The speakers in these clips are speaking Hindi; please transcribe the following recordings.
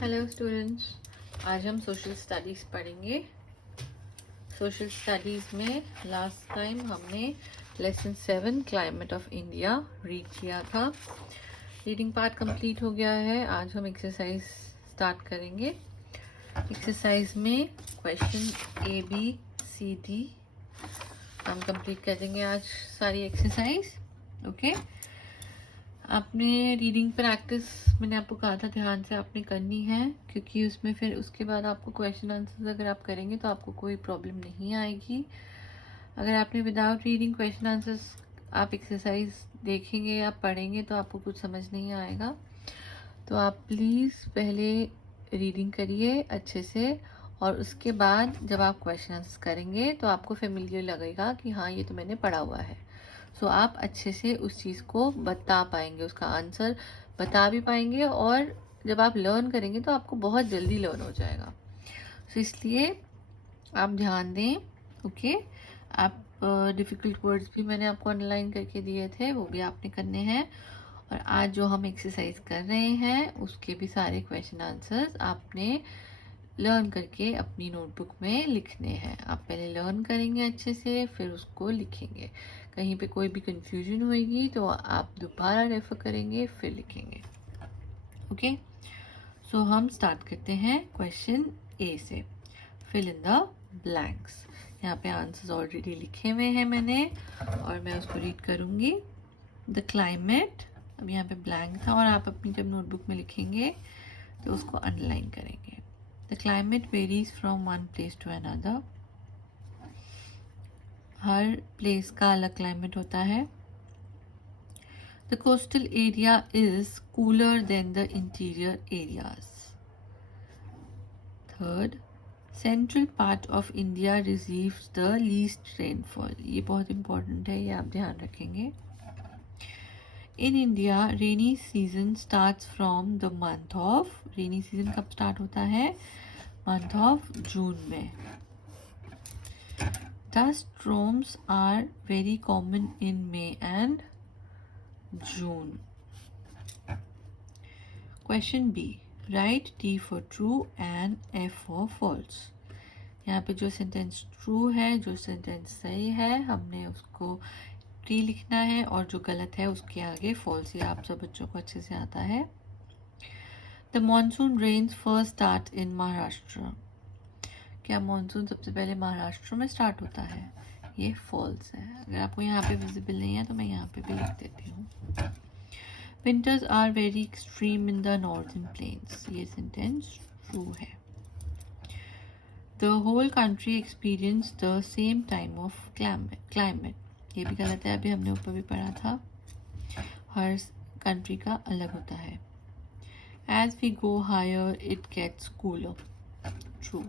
हेलो स्टूडेंट्स, आज हम सोशल स्टडीज़ पढ़ेंगे। सोशल स्टडीज़ में लास्ट टाइम हमने lesson 7 climate of India read किया था। रीडिंग पार्ट कंप्लीट हो गया है। आज हम एक्सरसाइज स्टार्ट करेंगे। एक्सरसाइज में question A B C D हम कंप्लीट करेंगे आज सारी एक्सरसाइज। ओके, आपने रीडिंग प्रैक्टिस मैंने आपको कहा था ध्यान से आपने करनी है, क्योंकि उसमें फिर उसके बाद आपको क्वेश्चन आंसर्स अगर आप करेंगे तो आपको कोई प्रॉब्लम नहीं आएगी। अगर आपने विदाउट रीडिंग क्वेश्चन आंसर्स आप एक्सरसाइज देखेंगे या पढ़ेंगे तो आपको कुछ समझ नहीं आएगा। तो आप प्लीज़ पहले रीडिंग करिए अच्छे से, और उसके बाद जब आप क्वेश्चन आंसर्स करेंगे तो आपको फेमिलियर लगेगा कि हाँ ये तो मैंने पढ़ा हुआ है। सो आप अच्छे से उस चीज़ को बता पाएंगे, उसका आंसर बता भी पाएंगे, और जब आप लर्न करेंगे तो आपको बहुत जल्दी लर्न हो जाएगा। सो इसलिए आप ध्यान दें। ओके, आप डिफ़िकल्ट वर्ड्स भी मैंने आपको अंडरलाइन करके दिए थे, वो भी आपने करने हैं। और आज जो हम एक्सरसाइज कर रहे हैं उसके भी सारे क्वेश्चन आंसर्स आपने लर्न करके अपनी नोटबुक में लिखने हैं। आप पहले लर्न करेंगे अच्छे से, फिर उसको लिखेंगे। कहीं पे कोई भी कंफ्यूजन होगी तो आप दोबारा रेफर करेंगे, फिर लिखेंगे। ओके, सो हम स्टार्ट करते हैं क्वेश्चन ए से। Fill in the blanks. यहाँ पे आंसर्स ऑलरेडी लिखे हुए हैं मैंने, और मैं उसको रीड करूँगी। द क्लाइमेट, अब यहाँ पे ब्लैंक था, और आप अपनी जब नोटबुक में लिखेंगे तो उसको अंडरलाइन करेंगे। The climate varies from one place to another. हर प्लेस का अलग क्लाइमेट होता है। The coastal area is cooler than the interior areas. Third, central part of India receives the least rainfall. ये बहुत इंपॉर्टेंट है, ये आप ध्यान रखेंगे। In India rainy season starts from the month of, rainy season कब स्टार्ट होता है? मंथ ऑफ जून में। Dust storms are very common in May and June. Question B. Write T for true and F for false. यहाँ पे जो सेंटेंस ट्रू है, जो सेंटेंस सही है, हमने उसको टी लिखना है, और जो गलत है उसके आगे फॉल्स। ये आप सब बच्चों को अच्छे से आता है। The monsoon rains first start in Maharashtra. क्या मानसून सबसे पहले महाराष्ट्र में स्टार्ट होता है? ये फॉल्स है। अगर आपको यहाँ पे विजिबल नहीं है तो मैं यहाँ पे भी लिख देती हूँ। Winters are very extreme in the northern plains. ये सेंटेंस ट्रू है। The whole country experience the same time of climate. ये भी गलत है, अभी हमने ऊपर भी पढ़ा था, हर कंट्री का अलग होता है। As we go higher it gets cooler. True.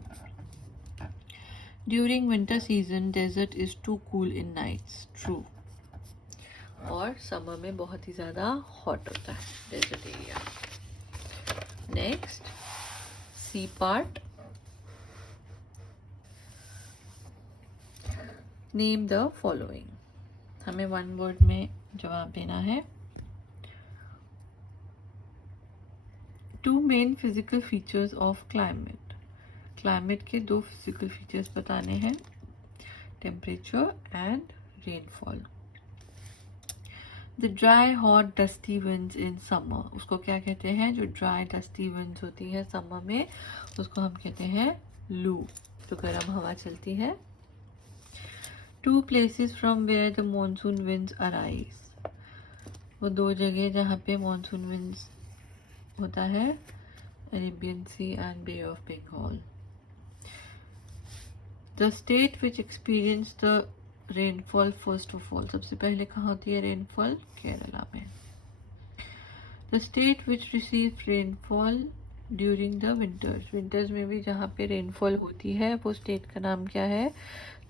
During winter season, desert is too cool in nights. True. और समर में बहुत ही ज़्यादा हॉट होता है desert area. Next, C part. Name the following. हमें वन वर्ड में जवाब देना है। Two main physical features of climate. Climate के दो फिजिकल फीचर्स बताने हैं, temperature and rainfall. The dry hot dusty winds in summer, उसको क्या कहते हैं? जो ड्राई डस्टी विंड्स होती है समर में, उसको हम कहते हैं लू, जो गर्म हवा चलती है। Two places from where the monsoon winds arise, वो दो जगह जहाँ पे मानसून विंड्स होता है, Arabian sea and bay of Bengal. The state which experience the rainfall first of all, सबसे पहले कहाँ होती है रेनफॉल? केरला में। The state which receive rainfall during the winters, winters में भी जहाँ पे रेनफॉल होती है वो स्टेट का नाम क्या है?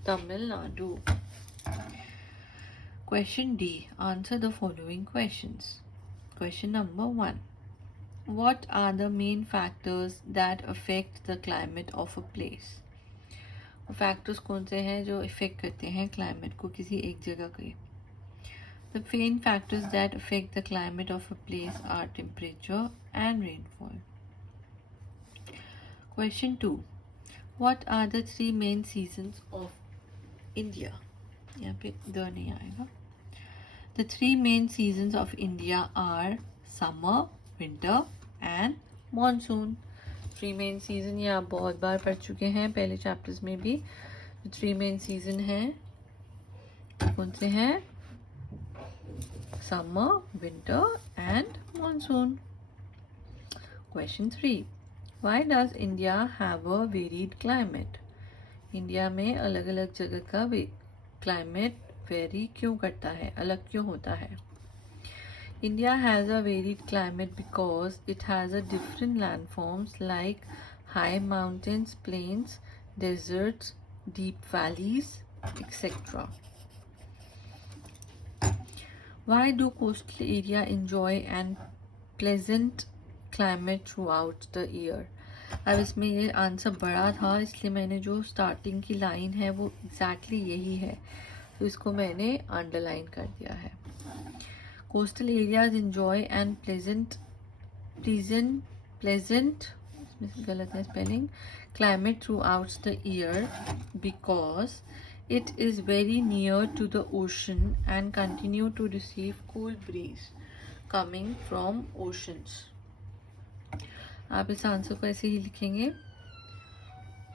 Tamil Nadu. Question D, answer the following questions. Question number 1, what are the main factors that affect the climate of a place? Factors कौन से हैं जो इफेक्ट करते हैं क्लाइमेट को किसी एक जगह के? The main factors that affect the climate of a place are temperature and rainfall. Question 2. What are the 3 main seasons of India? यहाँ पे द नहीं आएगा. The 3 main seasons of India are summer, winter and monsoon. 3 main season ये आप बहुत बार पढ़ चुके हैं पहले चैप्टर्स में भी. जो 3 main season हैं कौन से हैं? Summer, winter and monsoon. Question 3. Why does India have a varied climate? India में अलग अलग जगह का क्लाइमेट वेरी क्यों करता है, अलग क्यों होता है? India has a varied climate because it has a different landforms like high mountains, plains, deserts, deep valleys, etc. Why do coastal area enjoy an pleasant climate throughout the year? अब इसमें ये आंसर बड़ा था इसलिए मैंने जो स्टार्टिंग की लाइन है वो एग्जैक्टली यही है, तो इसको मैंने अंडरलाइन कर दिया है. Coastal areas enjoy and pleasant इसमें गलत है spelling, climate throughout the year because it is very near to the ocean and continue to receive cool breeze coming from oceans. आप इस आंसर को ऐसे ही लिखेंगे,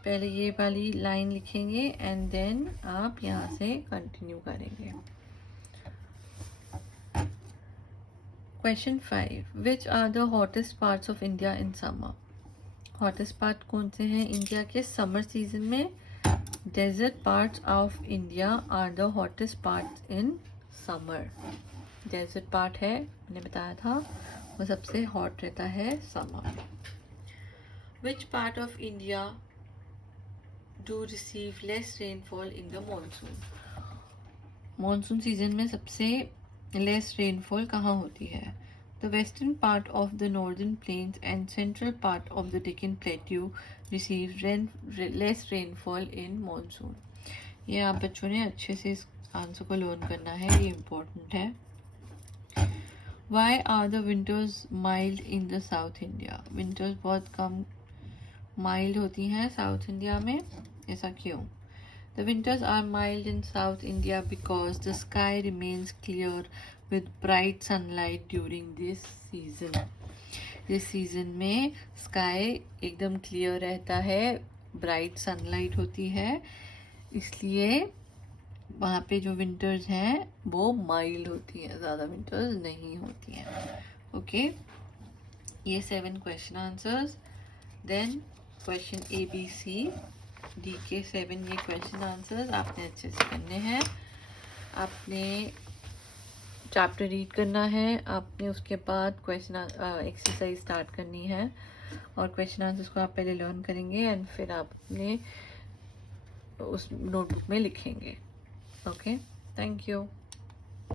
पहले ये वाली लाइन लिखेंगे एंड देन आप यहाँ से कंटिन्यू करेंगे. Question 5. Which are the hottest parts of India in summer? Hottest part कौन से हैं इंडिया के समर सीजन में? Desert parts of India are the hottest parts in summer. Desert part है मैंने बताया था वो सबसे हॉट रहता है summer. Which part of India do receive less rainfall in the monsoon? Monsoon season में सबसे लेस रेनफॉल कहाँ होती है? The western part of the northern plains and central part of the Deccan Plateau receive less rainfall in monsoon. ये आप बच्चों ने अच्छे से इस आंसर को लर्न करना है, ये इम्पोर्टेंट है. Why are the winters mild in the South India? Winters बहुत कम mild होती हैं साउथ इंडिया में, ऐसा क्यों? The winters are mild in South India because the sky remains clear with bright sunlight during this season. इस सीजन में स्काई एकदम क्लियर रहता है, ब्राइट सनलाइट होती है, इसलिए वहाँ पे जो विंटर्स हैं वो माइल्ड होती हैं, ज़्यादा विंटर्स नहीं होती हैं. ओके, ये 7 question answers. Then question ABC D के 7 ये क्वेश्चन आंसर्स आपने अच्छे से करने हैं. आपने चैप्टर रीड करना है, आपने उसके बाद क्वेश्चन एक्सरसाइज स्टार्ट करनी है और क्वेश्चन आंसर्स को आप पहले लर्न करेंगे एंड फिर आपने उस नोटबुक में लिखेंगे. Okay, thank you.